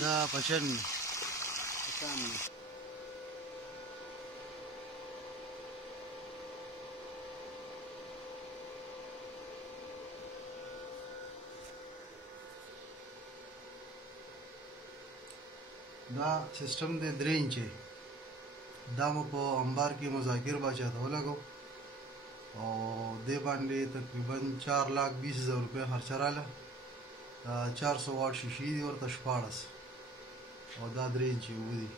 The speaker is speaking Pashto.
دا 95 دا سیستم دی 3 انچه دا مو په انبار کې مذاکر باچا ته ولګو او دې باندې تقریبا 4,20,000 روپۍ خرچه راغله 400 واټ شیشې دي ورته 14 او دا 3 انچه اوبه دي